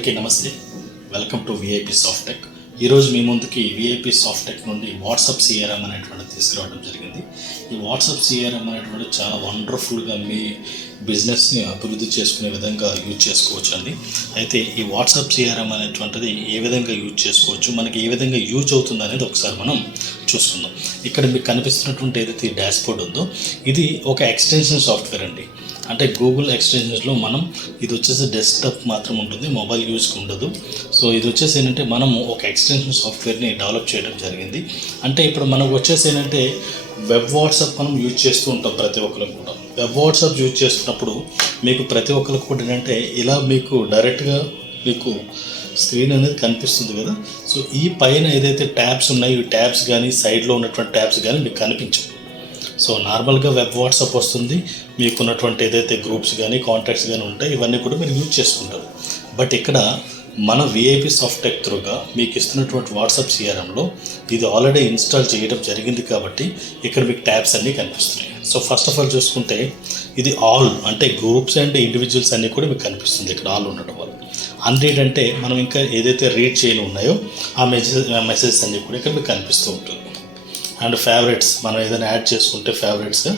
Okay, నమస్తే. Welcome to VIP soft tech. ఈరోజు మీ ముందుకి విఐపి సాఫ్ట్ టెక్ నుండి వాట్సాప్ సిఆర్ఎం అనేటువంటిది తీసుకురావడం జరిగింది. ఈ వాట్సాప్ సిఆర్ఎం అనేటువంటిది చాలా వండర్ఫుల్గా మీ బిజినెస్ని అభివృద్ధి చేసుకునే విధంగా యూజ్ చేసుకోవచ్చు అండి. అయితే ఈ వాట్సాప్ సిఆర్ఎం అనేటువంటిది ఏ విధంగా యూజ్ చేసుకోవచ్చు, మనకి ఏ విధంగా యూజ్ అవుతుంది అనేది ఒకసారి మనం చూసుకుందాం. ఇక్కడ మీకు కనిపిస్తున్నటువంటి ఏదైతే డాష్ బోర్డ్ ఉందో ఇది ఒక ఎక్స్టెన్షన్ సాఫ్ట్వేర్ అండి. అంటే గూగుల్ ఎక్స్టెన్షన్స్లో మనం ఇది వచ్చేసి డెస్క్టాప్ మాత్రం ఉంటుంది, మొబైల్ యూజ్కి ఉండదు. సో ఇది వచ్చేసి ఏంటంటే మనం ఒక ఎక్స్టెన్షన్ సాఫ్ట్వేర్ని డెవలప్ చేయడం జరిగింది. అంటే ఇప్పుడు మనకు వచ్చేసి ఏంటంటే వెబ్ వాట్సాప్ మనం యూజ్ చేస్తూ ఉంటాం ప్రతి ఒక్కరికి కూడా. వెబ్ వాట్సాప్ యూజ్ చేస్తున్నప్పుడు మీకు ప్రతి ఒక్కరికి కూడా ఏంటంటే ఇలా మీకు డైరెక్ట్గా మీకు స్క్రీన్ అనేది కనిపిస్తుంది కదా. సో ఈ పైన ఏదైతే ట్యాబ్స్ ఉన్నాయో ఈ ట్యాబ్స్ కానీ సైడ్లో ఉన్నటువంటి ట్యాబ్స్ కానీ మీకు కనిపించవు. సో నార్మల్గా వెబ్ వాట్సాప్ వస్తుంది, మీకున్నటువంటి ఏదైతే గ్రూప్స్ కానీ కాంటాక్ట్స్ కానీ ఉంటాయి ఇవన్నీ కూడా మీరు యూజ్ చేసుకుంటారు. బట్ ఇక్కడ మన విఐపి సాఫ్ట్ టెక్ త్రూగా మీకు ఇస్తున్నటువంటి వాట్సాప్ సిఆర్ఎంలో ఇది ఆల్రెడీ ఇన్స్టాల్ చేయడం జరిగింది కాబట్టి ఇక్కడ మీకు ట్యాబ్స్ అన్నీ కనిపిస్తున్నాయి. సో ఫస్ట్ ఆఫ్ ఆల్ చూసుకుంటే ఇది ఆల్ అంటే గ్రూప్స్ అండ్ ఇండివిజువల్స్ అన్నీ కూడా మీకు కనిపిస్తుంది ఇక్కడ ఆల్ ఉండడం వల్ల. అన్రీడ్ అంటే మనం ఇంకా ఏదైతే రీడ్ చేయని ఉన్నాయో ఆ మెసేజెస్ అన్నీ కూడా ఇక్కడ మీకు కనిపిస్తూ ఉంటుంది. అండ్ ఫేవరెట్స్ మనం ఏదైనా యాడ్ చేసుకుంటే ఫేవరెట్స్గా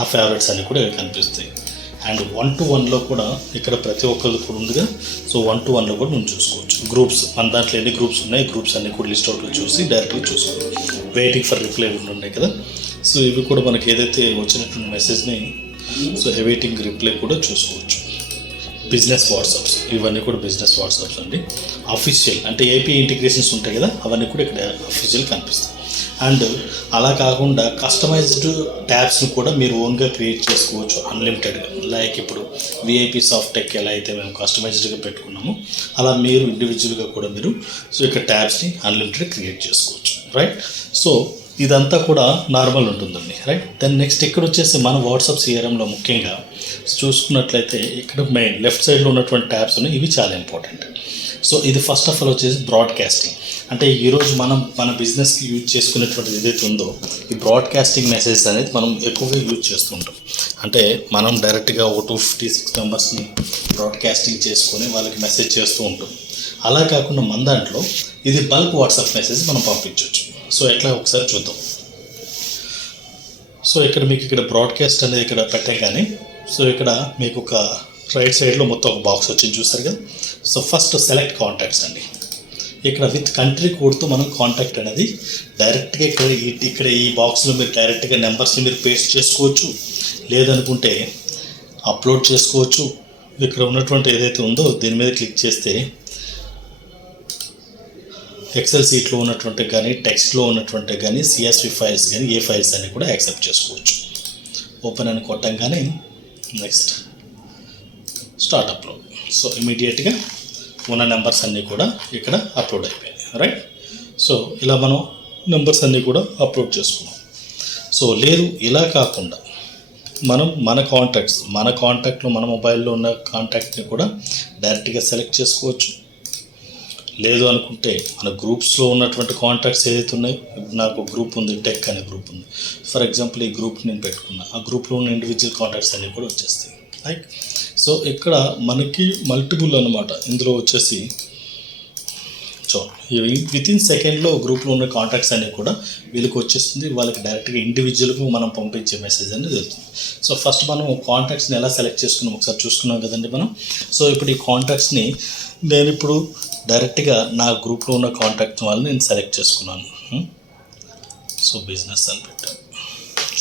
ఆ ఫేవరెట్స్ అన్నీ కూడా కనిపిస్తాయి. అండ్ 1-to-1లో కూడా ఇక్కడ ప్రతి ఒక్కరికి కూడా ఉందిగా. సో 1-to-1లో కూడా మనం చూసుకోవచ్చు. గ్రూప్స్ మన దాంట్లో ఎన్ని గ్రూప్స్ ఉన్నాయి గ్రూప్స్ అన్నీ కూడా లిస్ట్ అవుట్లో చూసి డైరెక్ట్గా చూసుకోవచ్చు. వెయిటింగ్ ఫర్ రిప్లై ఉన్నాయి కదా. సో ఇవి కూడా మనకి ఏదైతే వచ్చినటువంటి మెసేజ్ని సో వెయిటింగ్ రిప్లై కూడా చూసుకోవచ్చు. బిజినెస్ వాట్సాప్స్ ఇవన్నీ కూడా బిజినెస్ వాట్సాప్స్ అండి. అఫీషియల్ అంటే ఏపీ ఇంటిగ్రేషన్స్ ఉంటాయి కదా అవన్నీ కూడా ఇక్కడ అఫీషియల్ కనిపిస్తాయి. అండ్ అలా కాకుండా కస్టమైజ్డ్ ట్యాబ్స్ని కూడా మీరు ఓన్గా క్రియేట్ చేసుకోవచ్చు అన్లిమిటెడ్గా. లైక్ ఇప్పుడు విఐపి సాఫ్ట్ టెక్ ఎలా అయితే మేము కస్టమైజ్డ్గా పెట్టుకున్నామో అలా మీరు ఇండివిజువల్గా కూడా మీరు సో ఇక్కడ ట్యాబ్స్ని అన్లిమిటెడ్ క్రియేట్ చేసుకోవచ్చు. రైట్. సో ఇదంతా కూడా నార్మల్ ఉంటుందండి. రైట్. దెన్ నెక్స్ట్ ఇక్కడ వచ్చేసి మన వాట్సాప్ సిఆర్ఎంలో ముఖ్యంగా చూసుకున్నట్లయితే ఇక్కడ మెయిన్ లెఫ్ట్ సైడ్లో ఉన్నటువంటి ట్యాబ్స్ ఉన్నాయి, ఇవి చాలా ఇంపార్టెంట్. సో ఇది ఫస్ట్ ఆఫ్ ఆల్ వచ్చేసి బ్రాడ్కాస్టింగ్. అంటే ఈరోజు మనం మన బిజినెస్కి యూజ్ చేసుకునేటువంటిది ఏదైతే ఉందో ఈ బ్రాడ్కాస్టింగ్ మెసేజ్ అనేది మనం ఎక్కువగా యూజ్ చేస్తుంటాం. అంటే మనం డైరెక్ట్గా ఒక 256 మెంబర్స్ని బ్రాడ్కాస్టింగ్ చేసుకొని వాళ్ళకి మెసేజ్ చేస్తూ ఉంటాం. అలా కాకుండా మన దాంట్లో ఇది బల్క్ వాట్సాప్ మెసేజ్ మనం పంపించవచ్చు. సో ఎట్లా ఒకసారి చూద్దాం. సో ఇక్కడ మీకు ఇక్కడ బ్రాడ్కాస్ట్ అనేది ఇక్కడ పెట్టాం కానీ సో ఇక్కడ మీకు ఒక రైట్ సైడ్లో మొత్తం ఒక బాక్స్ వచ్చింది చూస్తారు కదా. సో ఫస్ట్ సెలెక్ట్ కాంటాక్ట్స్ అండి. ఇక్కడ విత్ కంట్రీ కోడ్తో మనం కాంటాక్ట్ అనేది డైరెక్ట్గా ఇక్కడ ఈ బాక్స్లో మీరు డైరెక్ట్గా నెంబర్స్ని మీరు పేస్ట్ చేసుకోవచ్చు, లేదనుకుంటే అప్లోడ్ చేసుకోవచ్చు. ఇక్కడ ఉన్నటువంటి ఏదైతే ఉందో దీని మీద క్లిక్ చేస్తే ఎక్సెల్ సీట్లో ఉన్నటువంటి కానీ టెక్స్ట్లో ఉన్నటువంటి కానీ సిఎస్వి ఫైల్స్ కానీ ఏ ఫైల్స్ అన్నీ కూడా యాక్సెప్ట్ చేసుకోవచ్చు. ఓపెన్ అని కొట్టంగానే నెక్స్ట్ స్టార్ట్ అప్లోడ్. సో ఇమీడియట్గా ఉన్న నెంబర్స్ అన్నీ కూడా ఇక్కడ అప్లోడ్ అయిపోయాయి. రైట్. సో ఇలా మనం నెంబర్స్ అన్నీ కూడా అప్లోడ్ చేసుకున్నాం. సో లేదు ఇలా కాకుండా మనం మన కాంటాక్ట్లో మన మొబైల్లో ఉన్న కాంటాక్ట్ని కూడా డైరెక్ట్గా సెలెక్ట్ చేసుకోవచ్చు. లేదు అనుకుంటే మన గ్రూప్స్లో ఉన్నటువంటి కాంటాక్ట్స్ ఏదైతే ఉన్నాయో నాకు గ్రూప్ ఉంది, టెక్ అనే గ్రూప్ ఉంది. ఫర్ ఎగ్జాంపుల్ ఈ గ్రూప్ నేను పెట్టుకున్నా, ఆ గ్రూప్లో ఉన్న ఇండివిజువల్ కాంటాక్ట్స్ అన్నీ కూడా వచ్చేస్తాయి. రైట్. సో ఇక్కడ మనకి మల్టిపుల్ అన్నమాట. ఇందులో వచ్చేసి సో వితిన్ సెకండ్లో గ్రూప్లో ఉన్న కాంటాక్ట్స్ అన్నీ కూడా వీళ్ళకి వచ్చేస్తుంది. వాళ్ళకి డైరెక్ట్గా ఇండివిజువల్గా మనం పంపించే మెసేజ్ అనేది వెళ్తుంది. సో ఫస్ట్ మనం కాంటాక్ట్స్ని ఎలా సెలెక్ట్ చేసుకున్నాం ఒకసారి చూసుకున్నాం కదండి మనం. సో ఇప్పుడు ఈ కాంటాక్ట్స్ని నేను ఇప్పుడు డైరెక్ట్గా నా గ్రూప్లో ఉన్న కాంటాక్ట్ వాళ్ళని నేను సెలెక్ట్ చేసుకున్నాను. సో బిజినెస్ అని పెట్టాను.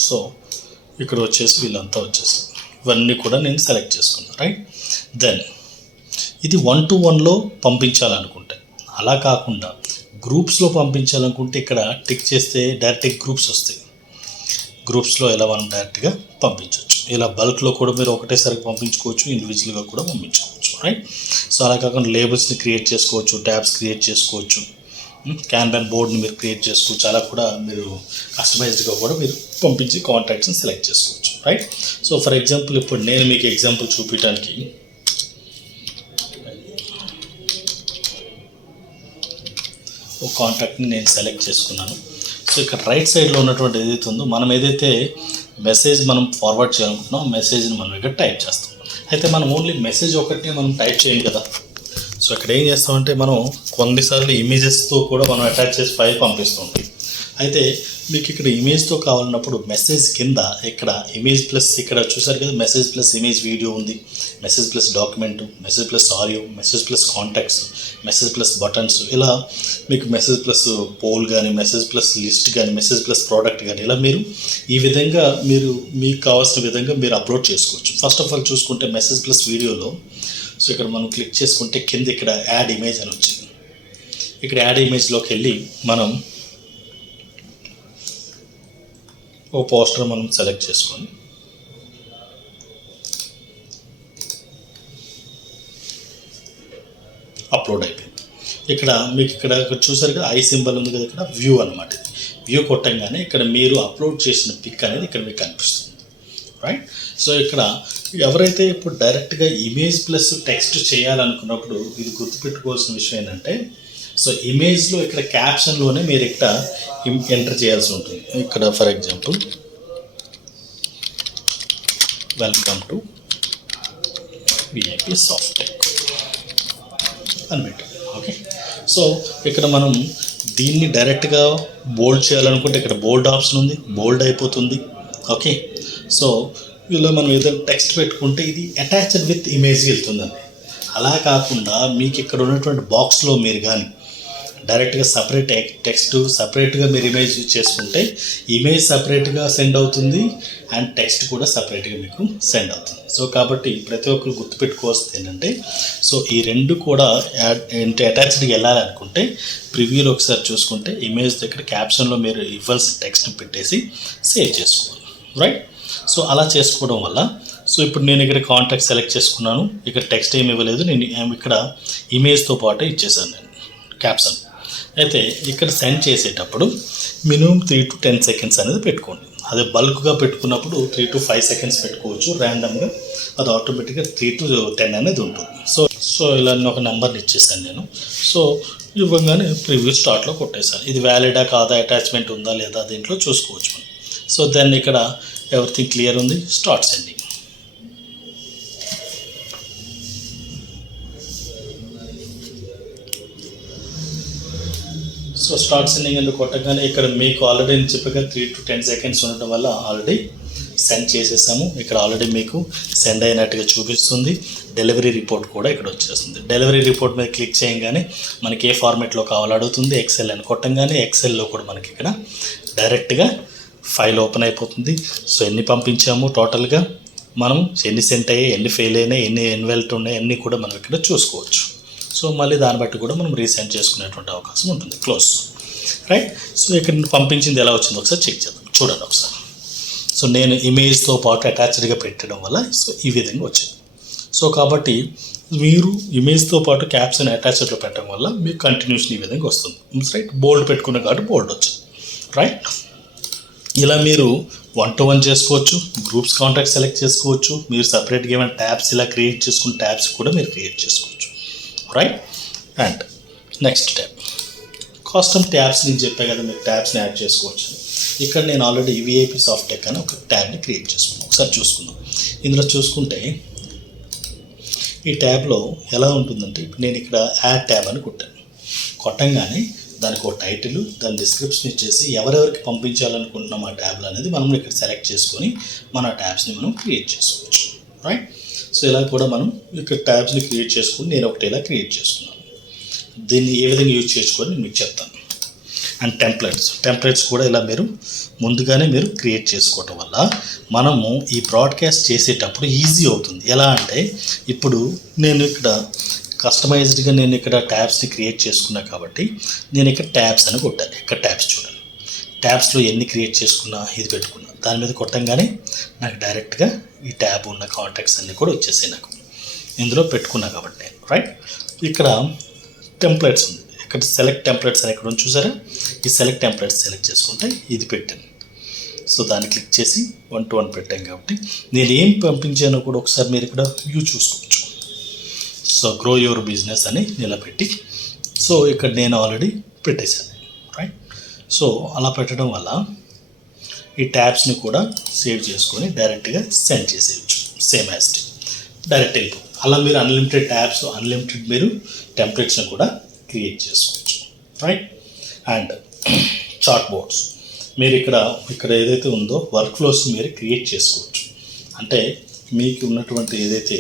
సో ఇక్కడ వచ్చేసి వీళ్ళంతా వచ్చేసి ఇవన్నీ కూడా నేను సెలెక్ట్ చేసుకున్నాను. రైట్. దెన్ ఇది 1-to-1లో పంపించాలనుకుంటే, అలా కాకుండా గ్రూప్స్లో పంపించాలనుకుంటే ఇక్కడ టిక్ చేస్తే డైరెక్ట్ గ్రూప్స్ వస్తాయి. గ్రూప్స్లో ఎలా మనం డైరెక్ట్గా పంపించవచ్చు. ఇలా బల్క్లో కూడా మీరు ఒకటేసారి పంపించుకోవచ్చు, ఇండివిజువల్గా కూడా పంపించుకోవచ్చు. రైట్. సో అలా కాకుండా లేబుల్స్ని క్రియేట్ చేసుకోవచ్చు, ట్యాబ్స్ క్రియేట్ చేసుకోవచ్చు, క్యాన్వాన్ బోర్డ్ని మీరు క్రియేట్ చేసుకోవచ్చు. అలా కూడా మీరు కస్టమైజ్డ్గా కూడా మీరు పంపించి కాంటాక్ట్స్ని సెలెక్ట్ చేసుకోవచ్చు. రైట్. సో ఫర్ ఎగ్జాంపుల్ ఇప్పుడు నేను మీకు ఎగ్జాంపుల్ చూపించడానికి ఒక కాంటాక్ట్ని నేను సెలెక్ట్ చేసుకున్నాను. సో ఇక్కడ రైట్ సైడ్లో ఉన్నటువంటి ఏదైతే ఉందో మనం ఏదైతే మెసేజ్ మనం ఫార్వర్డ్ చేయాలనుకుంటున్నాం మెసేజ్ని మనం ఇక్కడ టైప్ చేస్తాం. అయితే మనం ఓన్లీ మెసేజ్ ఒకటి మనం టైప్ చేయం కదా. సో ఇక్కడ ఏం చేస్తామంటే మనం కొన్నిసార్లు ఇమేజెస్తో కూడా మనం అటాచ్ చేసి ఫైల్ పంపిస్తుంటాం. అయితే మీకు ఇక్కడ ఇమేజ్తో కావాలన్నప్పుడు మెసేజ్ కింద ఇక్కడ ఇమేజ్ ప్లస్ ఇక్కడ చూసారు కదా, మెసేజ్ ప్లస్ ఇమేజ్ వీడియో ఉంది, message plus document, message plus audio, message plus contacts, message plus buttons, ఇలా మీకు మెసేజ్ ప్లస్ పోల్ కానీ, మెసేజ్ ప్లస్ లిస్ట్ కానీ, మెసేజ్ ప్లస్ ప్రోడక్ట్ కానీ, ఇలా మీరు ఈ విధంగా మీరు మీకు కావాల్సిన విధంగా మీరు అప్లోడ్ చేసుకోవచ్చు. ఫస్ట్ ఆఫ్ ఆల్ చూసుకుంటే మెసేజ్ ప్లస్ వీడియోలో సో ఇక్కడ మనం క్లిక్ చేసుకుంటే కింద ఇక్కడ యాడ్ ఇమేజ్ అని వచ్చింది. ఇక్కడ యాడ్ ఇమేజ్లోకి వెళ్ళి మనం ఓ పోస్టర్ మనం సెలెక్ట్ చేసుకొని అప్లోడ్ అయిపోయింది. ఇక్కడ మీకు ఇక్కడ చూసారు కదా ఐ సింబల్ ఉంది కదా, ఇక్కడ వ్యూ అనమాట. ఇది వ్యూ కొట్టంగానే ఇక్కడ మీరు అప్లోడ్ చేసిన పిక్ అనేది ఇక్కడ మీకు కనిపిస్తుంది, రైట్. సో ఇక్కడ ఎవరైతే ఇప్పుడు డైరెక్ట్గా ఇమేజ్ ప్లస్ టెక్స్ట్ చేయాలనుకున్నప్పుడు ఇది గుర్తుపెట్టుకోవాల్సిన విషయం ఏంటంటే, సో ఇమేజ్లో ఇక్కడ క్యాప్షన్లోనే మీరు ఇక్కడ ఎంటర్ చేయాల్సి ఉంటుంది. ఇక్కడ for example welcome to VIP Softek అని పెట్టు. ఓకే, సో ఇక్కడ మనం దీన్ని డైరెక్ట్గా బోల్డ్ చేయాలనుకుంటే ఇక్కడ బోల్డ్ ఆప్షన్ ఉంది, బోల్డ్ అయిపోతుంది. ఓకే, సో ఇలా మనం ఏదైనా టెక్స్ట్ పెట్టుకుంటే ఇది అటాచ్డ్ విత్ ఇమేజ్ వెళ్తుందండి. అలా కాకుండా మీకు ఇక్కడ ఉన్నటువంటి బాక్స్లో మీరు కానీ డైరెక్ట్గా సపరేట్ టెక్స్ట్ సపరేట్గా మీరు ఇమేజ్ చేసుకుంటే ఇమేజ్ సపరేట్గా సెండ్ అవుతుంది అండ్ టెక్స్ట్ కూడా సపరేట్గా మీకు సెండ్ అవుతుంది. సో కాబట్టి ప్రతి ఒక్కరు గుర్తుపెట్టుకోవాల్సింది ఏంటంటే, సో ఈ రెండు కూడా అటాచ్డ్గా వెళ్ళాలనుకుంటే ప్రివ్యూలో ఒకసారి చూసుకుంటే ఇమేజ్ దగ్గర క్యాప్షన్లో మీరు ఇవ్వాల్సిన టెక్స్ట్ని పెట్టేసి సేవ్ చేసుకోవాలి, రైట్. సో అలా చేసుకోవడం వల్ల సో ఇప్పుడు నేను ఇక్కడ కాంటాక్ట్ సెలెక్ట్ చేసుకున్నాను, ఇక్కడ టెక్స్ట్ ఏమి ఇవ్వలేదు, నేను ఇక్కడ ఇమేజ్తో పాటు ఇచ్చేసాను నేను క్యాప్షన్. అయితే ఇక్కడ సెండ్ చేసేటప్పుడు మినిమం 3 to 10 seconds అనేది పెట్టుకోండి. అదే బల్క్గా పెట్టుకున్నప్పుడు 3 to 5 seconds పెట్టుకోవచ్చు. ర్యాండమ్గా అది ఆటోమేటిక్గా 3 to 10 అనేది ఉంటుంది. సో ఇలా ఒక నెంబర్ని ఇచ్చేసాను నేను. సో ఇవ్వగానే ప్రివ్యూ స్టార్ట్లో కొట్టేశాను. ఇది వ్యాలిడా కాదా, అటాచ్మెంట్ ఉందా లేదా దీంట్లో చూసుకోవచ్చు మనం. సో దాన్ని ఇక్కడ ఎవ్రీథింగ్ క్లియర్ ఉంది, start sending. So start sending ఎందుకు కొట్టగానే ఇక్కడ మీకు ఆల్రెడీ నేను చెప్పగా 3 to 10 seconds ఉండటం వల్ల ఆల్రెడీ సెండ్ చేసేసాము. ఇక్కడ ఆల్రెడీ మీకు సెండ్ అయినట్టుగా చూపిస్తుంది. డెలివరీ రిపోర్ట్ కూడా ఇక్కడ వచ్చేస్తుంది. డెలివరీ రిపోర్ట్ మీద క్లిక్ చేయగానే మనకి ఏ ఫార్మేట్లో కావాలో అడుగుతుంది. ఎక్సెల్ అని కొట్టంగానే ఎక్సెల్లో కూడా మనకి ఇక్కడ డైరెక్ట్గా ఫైల్ ఓపెన్ అయిపోతుంది. సో ఎన్ని పంపించాము టోటల్గా, మనం ఎన్ని సెంట్ అయ్యాయి, ఎన్ని ఫెయిల్ అయినాయి, ఎన్ని ఎన్వెల్ట్ ఉన్నాయి అన్నీ కూడా మనం ఇక్కడ చూసుకోవచ్చు. సో మళ్ళీ దాన్ని బట్టి కూడా మనం రీసెండ్ చేసుకునేటువంటి అవకాశం ఉంటుంది. Close, right. సో ఇక్కడ పంపించింది ఎలా వచ్చిందో ఒకసారి చెక్ చేద్దాం, చూడండి ఒకసారి. సో నేను ఇమేజ్తో పాటు అటాచ్డ్గా పెట్టడం వల్ల సో ఈ విధంగా వచ్చింది. సో కాబట్టి మీరు ఇమేజ్తో పాటు క్యాప్షన్ అటాచ్డ్లో పెట్టడం వల్ల మీకు కంటిన్యూషన్ ఈ విధంగా వస్తుంది, రైట్. బోల్డ్ పెట్టుకున్న కాబట్టి బోల్డ్ వచ్చింది, రైట్. ఇలా మీరు 1-to-1 చేసుకోవచ్చు, గ్రూప్స్ కాంటాక్ట్ సెలెక్ట్ చేసుకోవచ్చు, మీరు సపరేట్గా ఏమైనా ట్యాబ్స్ ఇలా క్రియేట్ చేసుకున్న ట్యాబ్స్ కూడా మీరు క్రియేట్ చేసుకోవచ్చు, right. And next tab custom tabs. నేను చెప్పాను కదా మీరు ట్యాబ్స్ని యాడ్ చేసుకోవచ్చు. ఇక్కడ నేను ఆల్రెడీ విఐపి సాఫ్ట్టెక్ అని ఒక ట్యాబ్ని క్రియేట్ చేసుకున్నాను. ఒకసారి చూసుకుందాం. ఇందులో చూసుకుంటే ఈ ట్యాబ్లో ఎలా ఉంటుందంటే, ఇప్పుడు నేను ఇక్కడ యాడ్ ట్యాబ్ అని కొట్టంగానే దానికి ఒక టైటిల్, దాని డిస్క్రిప్షన్ ఇచ్చేసి ఎవరెవరికి పంపించాలనుకుంటున్నాం ఆ ట్యాబ్లు అనేది మనం ఇక్కడ సెలెక్ట్ చేసుకొని మన ట్యాబ్స్ని మనం క్రియేట్ చేసుకోవచ్చు, రైట్. సో ఇలా కూడా మనం ఇక్కడ ట్యాబ్స్ని క్రియేట్ చేసుకుని నేను ఒకటి ఇలా క్రియేట్ చేసుకున్నాను. దీన్ని ఏ విధంగా యూజ్ చేసుకొని నేను మీకు చెప్తాను. అండ్ టెంప్లెట్స్ కూడా ఇలా మీరు ముందుగానే మీరు క్రియేట్ చేసుకోవటం వల్ల మనము ఈ బ్రాడ్కాస్ట్ చేసేటప్పుడు ఈజీ అవుతుంది. ఎలా అంటే ఇప్పుడు నేను ఇక్కడ కస్టమైజ్డ్గా నేను ఇక్కడ ట్యాబ్స్ని క్రియేట్ చేసుకున్నా కాబట్టి నేను ఇక్కడ ట్యాబ్స్ అని కొట్టాను. ఇక్కడ ట్యాబ్స్ చూడండి, ట్యాబ్స్లో ఎన్ని క్రియేట్ చేసుకున్నా ఇది పెట్టుకున్నా దాని మీద కొట్టంగానే నాకు డైరెక్ట్గా ఈ ట్యాబ్ ఉన్న కాంటాక్ట్స్ అన్నీ కూడా వచ్చేసాయి నాకు ఇందులో పెట్టుకున్నా కాబట్టి నేను, రైట్. ఇక్కడ టెంప్లెట్స్ ఉంది, ఇక్కడ సెలెక్ట్ టెంప్లెట్స్ అని ఇక్కడ చూసారా, ఈ సెలెక్ట్ టెంప్లెట్స్ సెలెక్ట్ చేసుకుంటే ఇది పెట్టాను. సో దాన్ని క్లిక్ చేసి 1-to-1 పెట్టాం కాబట్టి నేను ఏం పంపించానో కూడా ఒకసారి మీరు ఇక్కడ వ్యూ చూసుకోవచ్చు. సో గ్రో యువర్ బిజినెస్ అని నిలబెట్టి సో ఇక్కడ నేను ఆల్రెడీ పెట్టేశాను, రైట్. సో అలా పెట్టడం వల్ల ఈ ట్యాబ్స్ని కూడా సేవ్ చేసుకొని డైరెక్ట్గా సెండ్ చేసేయచ్చు. సేమ్ యాజ్ డైరెక్ట్ వెళ్ళిపోతుంది. అలా మీరు అన్లిమిటెడ్ ట్యాబ్స్, అన్లిమిటెడ్ మీరు టెంప్లెట్స్ని కూడా క్రియేట్ చేసుకోవచ్చు, రైట్. అండ్ చాట్ బోర్డ్స్ మీరు ఇక్కడ ఏదైతే ఉందో వర్క్ ఫ్లోస్ మీరు క్రియేట్ చేసుకోవచ్చు. అంటే మీకు ఉన్నటువంటి ఏదైతే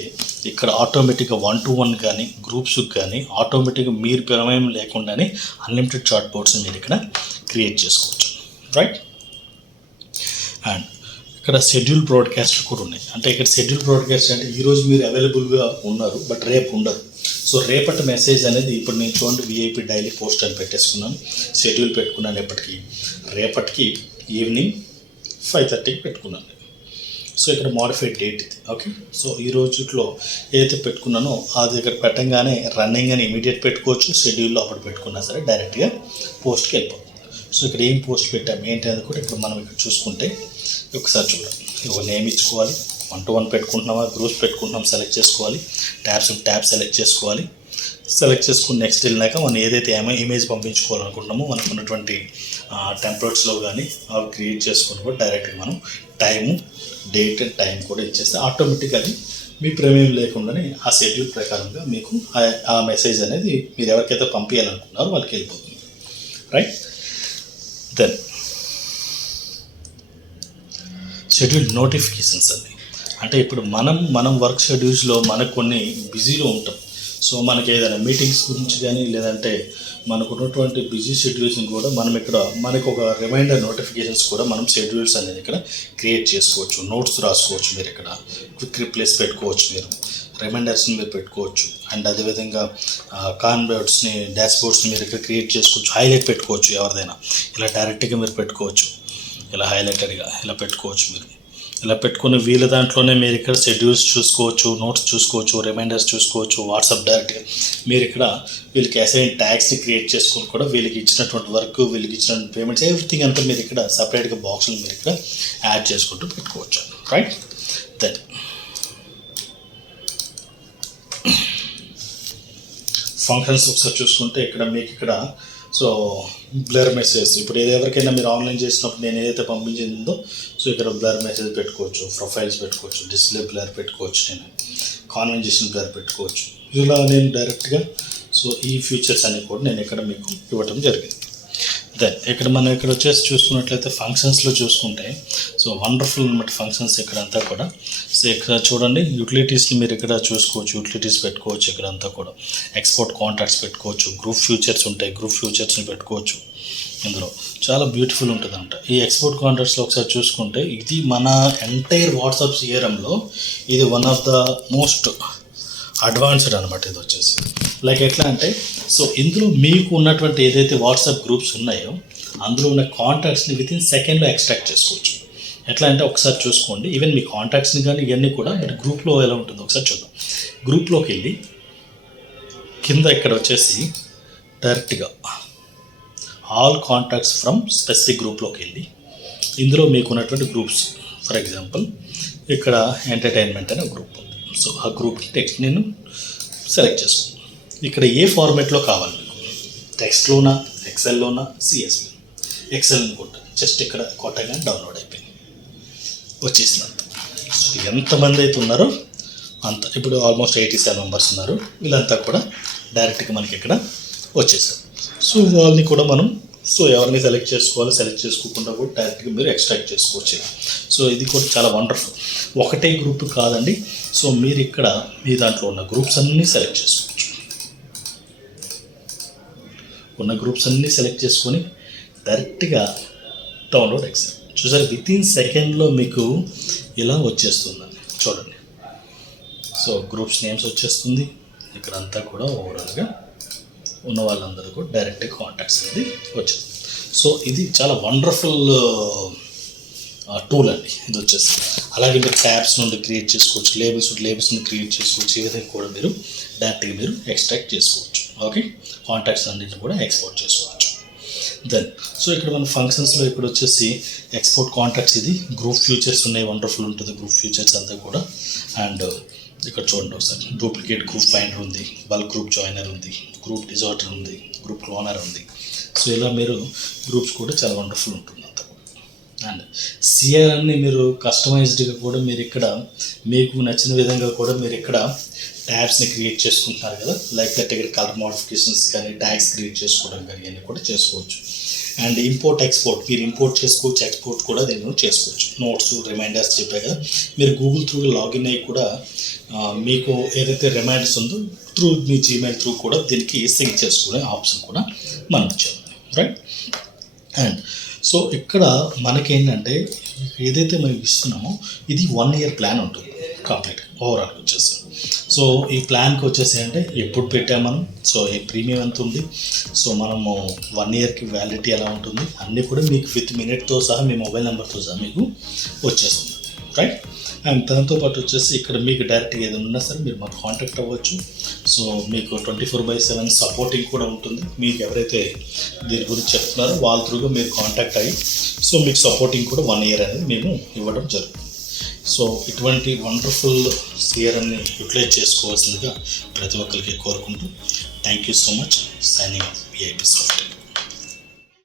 ఇక్కడ ఆటోమేటిక్గా 1-to-1 కానీ గ్రూప్స్కి కానీ ఆటోమేటిక్గా మీరు ప్రమేయం లేకుండానే అన్లిమిటెడ్ చాట్ బోర్డ్స్ మీరు ఇక్కడ క్రియేట్ చేసుకోవచ్చు, రైట్. అండ్ ఇక్కడ షెడ్యూల్ బ్రాడ్కాస్ట్ కూడా ఉన్నాయి. అంటే ఇక్కడ షెడ్యూల్ బ్రాడ్కాస్ట్ అంటే ఈరోజు మీరు అవైలబుల్గా ఉన్నారు, బట్ రేపు ఉండదు. సో రేపటి మెసేజ్ అనేది ఇప్పుడు నేను చూడండి విఐపి డైలీ పోస్ట్ అని పెట్టేసుకున్నాను, షెడ్యూల్ పెట్టుకున్నాను రేపటికి ఈవినింగ్ 5:30కి పెట్టుకున్నాను. సో ఇక్కడ మాడిఫైడ్ డేట్ ఇది, ఓకే. సో ఈ రోజుట్లో ఏదైతే పెట్టుకున్నానో అది ఇక్కడ పెట్టంగానే రన్నింగ్ అని ఇమీడియట్ పెట్టుకోవచ్చు, షెడ్యూల్లో అప్పుడు పెట్టుకున్నా సరే డైరెక్ట్గా పోస్ట్కి వెళ్ళిపోతుంది. సో ఇక్కడ ఏం పోస్ట్ పెట్టాం ఏంటి అనేది కూడా ఇప్పుడు మనం ఇక్కడ చూసుకుంటే ఒకసారి చూడాలి. ఒక నేమ్ ఇచ్చుకోవాలి, 1-to-1 పెట్టుకుంటున్నామా, గ్రూప్స్ పెట్టుకుంటున్నాం సెలెక్ట్ చేసుకోవాలి, ట్యాబ్ సెలెక్ట్ చేసుకోవాలి. సెలెక్ట్ చేసుకుని నెక్స్ట్ వెళ్ళినాక మనం ఏదైతే ఇమేజ్ పంపించుకోవాలనుకుంటున్నామో మనకు ఉన్నటువంటి టెంప్లెట్స్లో కానీ అవి క్రియేట్ చేసుకుని కూడా డైరెక్ట్గా మనం టైము, డేట్ అండ్ టైం కూడా ఇచ్చేస్తే ఆటోమేటిక్గా మీ ప్రమేయం లేకుండానే ఆ షెడ్యూల్ ప్రకారంగా మీకు ఆ మెసేజ్ అనేది మీరు ఎవరికైతే పంపించాలనుకున్నారో వాళ్ళకి వెళ్ళిపోతుంది, రైట్. దెన్ షెడ్యూల్ నోటిఫికేషన్స్ అండి. అంటే ఇప్పుడు మనం వర్క్ షెడ్యూల్స్లో మనకు కొన్ని బిజీలో ఉంటాం. సో మనకి ఏదైనా మీటింగ్స్ గురించి కానీ లేదంటే మనకు ఉన్నటువంటి బిజీ షెడ్యూల్స్ని కూడా మనకు ఒక రిమైండర్ నోటిఫికేషన్స్ కూడా మనం షెడ్యూల్స్ అనేది ఇక్కడ క్రియేట్ చేసుకోవచ్చు. నోట్స్ రాసుకోవచ్చు, మీరు ఇక్కడ క్విక్ రిప్లేస్ పెట్టుకోవచ్చు, మీరు రిమైండర్స్ని మీరు పెట్టుకోవచ్చు. అండ్ అదేవిధంగా కాన్బోర్డ్స్ని, డాష్బోర్డ్స్ని మీరు ఇక్కడ క్రియేట్ చేసుకోవచ్చు, హైలైట్ పెట్టుకోవచ్చు. ఎవరిదైనా ఇలా డైరెక్ట్గా మీరు పెట్టుకోవచ్చు, ఇలా హైలైటెడ్గా ఇలా పెట్టుకోవచ్చు. మీరు ఇలా పెట్టుకుని వీళ్ళ దాంట్లోనే మీరు ఇక్కడ షెడ్యూల్స్ చూసుకోవచ్చు, నోట్స్ చూసుకోవచ్చు, రిమైండర్స్ చూసుకోవచ్చు. వాట్సాప్ డైరెక్ట్గా మీరు ఇక్కడ వీళ్ళకి అసైన్ ట్యాగ్స్ని క్రియేట్ చేసుకొని కూడా వీళ్ళకి ఇచ్చినటువంటి వర్క్, వీళ్ళకి ఇచ్చినటువంటి పేమెంట్స్ ఎవ్రీథింగ్ అంతా మీరు ఇక్కడ సపరేట్గా బాక్స్లు మీరు ఇక్కడ యాడ్ చేసుకుంటూ పెట్టుకోవచ్చు, రైట్. దెన్ ఫంక్షన్స్ ఒకసారి చూసుకుంటే ఇక్కడ మీకు ఇక్కడ సో బ్లర్ మెసేజ్ ఇప్పుడు ఎవరికైనా మీరు ఆన్లైన్ చేసినప్పుడు నేను ఏదైతే పంపించిందో సో ఇక్కడ బ్లర్ మెసేజ్ పెట్టుకోవచ్చు, ప్రొఫైల్స్ పెట్టుకోవచ్చు, డిస్ప్లే బ్లర్ పెట్టుకోవచ్చు, నేను కాన్వర్జేషన్ బ్లర్ పెట్టుకోవచ్చు. ఇలా నేను డైరెక్ట్గా సో ఈ ఫీచర్స్ అన్ని కూడా నేను ఇక్కడ మీకు ఇవ్వటం జరిగింది. దెన్ ఇక్కడ మనం ఇక్కడ వచ్చేసి చూసుకున్నట్లయితే ఫంక్షన్స్లో చూసుకుంటే సో వండర్ఫుల్ అనమాట ఫంక్షన్స్ ఇక్కడంతా కూడా. సో ఇక్కడ చూడండి యూటిలిటీస్ని మీరు ఇక్కడ చూసుకోవచ్చు, యూటిలిటీస్ పెట్టుకోవచ్చు. ఇక్కడంతా కూడా ఎక్స్పోర్ట్ కాంటాక్ట్స్ పెట్టుకోవచ్చు, గ్రూప్ ఫ్యూచర్స్ ఉంటాయి, గ్రూప్ ఫ్యూచర్స్ని పెట్టుకోవచ్చు. ఇందులో చాలా బ్యూటిఫుల్ ఉంటుందంట. ఈ ఎక్స్పోర్ట్ కాంటాక్ట్స్లో ఒకసారి చూసుకుంటే ఇది మన ఎంటైర్ వాట్సాప్ సిఆర్ఎంలో ఇది one of the most advanced అనమాట. ఇది వచ్చేసి లైక్ ఎట్లా అంటే సో ఇందులో మీకు ఉన్నటువంటి ఏదైతే వాట్సాప్ గ్రూప్స్ ఉన్నాయో అందులో ఉన్న కాంటాక్ట్స్ని వితిన్ సెకండ్లో ఎక్స్ట్రాక్ట్ చేసుకోవచ్చు. ఎట్లా అంటే ఒకసారి చూసుకోండి, ఈవెన్ మీ కాంటాక్ట్స్ని కానీ ఇవన్నీ కూడా మీరు గ్రూప్లో ఎలా ఉంటుందో ఒకసారి చూద్దాం. గ్రూప్లోకి వెళ్ళి కింద ఇక్కడ వచ్చేసి డైరెక్ట్గా ఆల్ కాంటాక్ట్స్ ఫ్రమ్ స్పెసిఫిక్ గ్రూప్లోకి వెళ్ళి ఇందులో మీకు ఉన్నటువంటి గ్రూప్స్, ఫర్ ఎగ్జాంపుల్ ఇక్కడ ఎంటర్టైన్మెంట్ అనే గ్రూప్ ఉంది. సో ఆ గ్రూప్కి టెక్స్ట్ నేను సెలెక్ట్ చేసుకున్నాను. ఇక్కడ ఏ ఫార్మేట్లో కావాలి మీకు, టెక్స్ట్లోనా, ఎక్సెల్లోనా, సిఎస్వి. ఎక్సెల్ని కొట్టాను, జస్ట్ ఇక్కడ కొట్టగానే డౌన్లోడ్ అయిపోయింది, వచ్చేసినంత. సో ఎంతమంది అయితే ఉన్నారో అంత, ఇప్పుడు ఆల్మోస్ట్ 87 మెంబర్స్ ఉన్నారు. వీళ్ళంతా కూడా డైరెక్ట్గా మనకి ఇక్కడ వచ్చేసారు. సో వాళ్ళని కూడా మనం సో ఎవరిని సెలెక్ట్ చేసుకోవాలి, సెలెక్ట్ చేసుకోకుండా కూడా డైరెక్ట్గా మీరు ఎక్స్ట్రాక్ట్ చేసుకోవచ్చు. సో ఇది కూడా చాలా వండర్ఫుల్. ఒకటే గ్రూప్ కాదండి, సో మీరు ఇక్కడ మీ దాంట్లో ఉన్న గ్రూప్స్ అన్నీ సెలెక్ట్ చేసుకోవచ్చు. ఉన్న గ్రూప్స్ అన్నీ సెలెక్ట్ చేసుకొని డైరెక్ట్గా డౌన్లోడ్ ఎక్సెల్. చూసారు వితిన్ సెకండ్లో మీకు ఇలా వచ్చేస్తుందండి, చూడండి. సో గ్రూప్స్ నేమ్స్ వచ్చేస్తుంది. ఇక్కడంతా కూడా ఓవరాల్గా ఉన్న వాళ్ళందరూ కూడా డైరెక్ట్ కాంటాక్ట్స్ అనేది వచ్చింది. సో ఇది చాలా వండర్ఫుల్ టూల్ అండి ఇది వచ్చేసి. అలాగే మీరు ట్యాబ్స్ నుండి క్రియేట్ చేసుకోవచ్చు, లేబుల్స్ని క్రియేట్ చేసుకోవచ్చు. ఈ విధంగా కూడా మీరు డైరెక్ట్గా మీరు ఎక్స్ట్రాక్ట్ చేసుకోవచ్చు. ఓకే, కాంటాక్ట్స్ అన్నింటిని కూడా ఎక్స్పోర్ట్ చేసుకోవచ్చు. దెన్ సో ఇక్కడ మన ఫంక్షన్స్లో ఇక్కడ వచ్చేసి ఎక్స్పోర్ట్ కాంటాక్ట్స్, ఇది గ్రూప్ ఫ్యూచర్స్ ఉన్నాయి, వండర్ఫుల్ ఉంటుంది గ్రూప్ ఫ్యూచర్స్ అంతా కూడా. అండ్ ఇక్కడ చూడండి ఒకసారి డూప్లికేట్ గ్రూప్ ఫైండర్ ఉంది, బల్క్ గ్రూప్ జాయినర్ ఉంది, గ్రూప్ డిజార్డర్ ఉంది, గ్రూప్ క్లోనర్ ఉంది. సో ఇలా మీరు గ్రూప్స్ కూడా చాలా వండర్ఫుల్ ఉంటుంది అంతా. అండ్ సిఆర్ఎంని మీరు కస్టమైజ్డ్గా కూడా మీరు ఇక్కడ మీకు నచ్చిన విధంగా కూడా మీరు ఇక్కడ ట్యాబ్స్ని క్రియేట్ చేసుకుంటున్నారు కదా, లైక్ దట్ ఇక్కడ కలర్ మోడిఫికేషన్స్ కానీ ట్యాగ్స్ క్రియేట్ చేసుకోవడం కానీ ఇవన్నీ కూడా చేసుకోవచ్చు. అండ్ ఇంపోర్ట్ ఎక్స్పోర్ట్ మీరు ఇంపోర్ట్ చేసుకోవచ్చు, ఎక్స్పోర్ట్ కూడా దీనిలో చేసుకోవచ్చు. నోట్స్ రిమైండర్స్ చెప్పే కదా, మీరు గూగుల్ త్రూ లాగిన్ అయ్యి కూడా మీకు ఏదైతే రిమైండర్స్ ఉందో త్రూ మీ జీమెయిల్ త్రూ కూడా దీనికి సింక్ చేసుకునే ఆప్షన్ కూడా మనకు వచ్చింది, రైట్. అండ్ సో ఇక్కడ మనకేంటంటే ఏదైతే మనం ఇస్తున్నామో ఇది 1 year ప్లాన్ ఉంటుంది కంప్లీట్ ఓవరాల్ వచ్చేసి. సో ఈ ప్లాన్కి వచ్చేసి అంటే ఎప్పుడు పెట్టాము మనం, సో ఈ ప్రీమియం ఎంత ఉంది, సో మనము 1 yearకి వ్యాలిడిటీ ఎలా ఉంటుంది అన్నీ కూడా మీకు విత్ మినిట్తో సహా మీ మొబైల్ నెంబర్తో సహా మీకు వచ్చేస్తుంది, రైట్. అండ్ దాంతోపాటు వచ్చేసి ఇక్కడ మీకు డైరెక్ట్గా ఏదైనా ఉన్నా సరే మీరు మాకు కాంటాక్ట్ అవ్వచ్చు. సో మీకు 24/7 సపోర్టింగ్ కూడా ఉంటుంది. మీకు ఎవరైతే దీని గురించి చెప్తున్నారో వాళ్ళ త్రూగా మీరు కాంటాక్ట్ అయ్యి సో మీకు సపోర్టింగ్ కూడా 1 year అనేది మేము ఇవ్వడం జరుగుతుంది. సో ఇటువంటి వండర్ఫుల్ సిఆర్ఎంని యూటిలైజ్ చేసుకోవాల్సిందిగా ప్రతి ఒక్కరికి కోరుకుంటూ thank you so much. Signing off VIP software.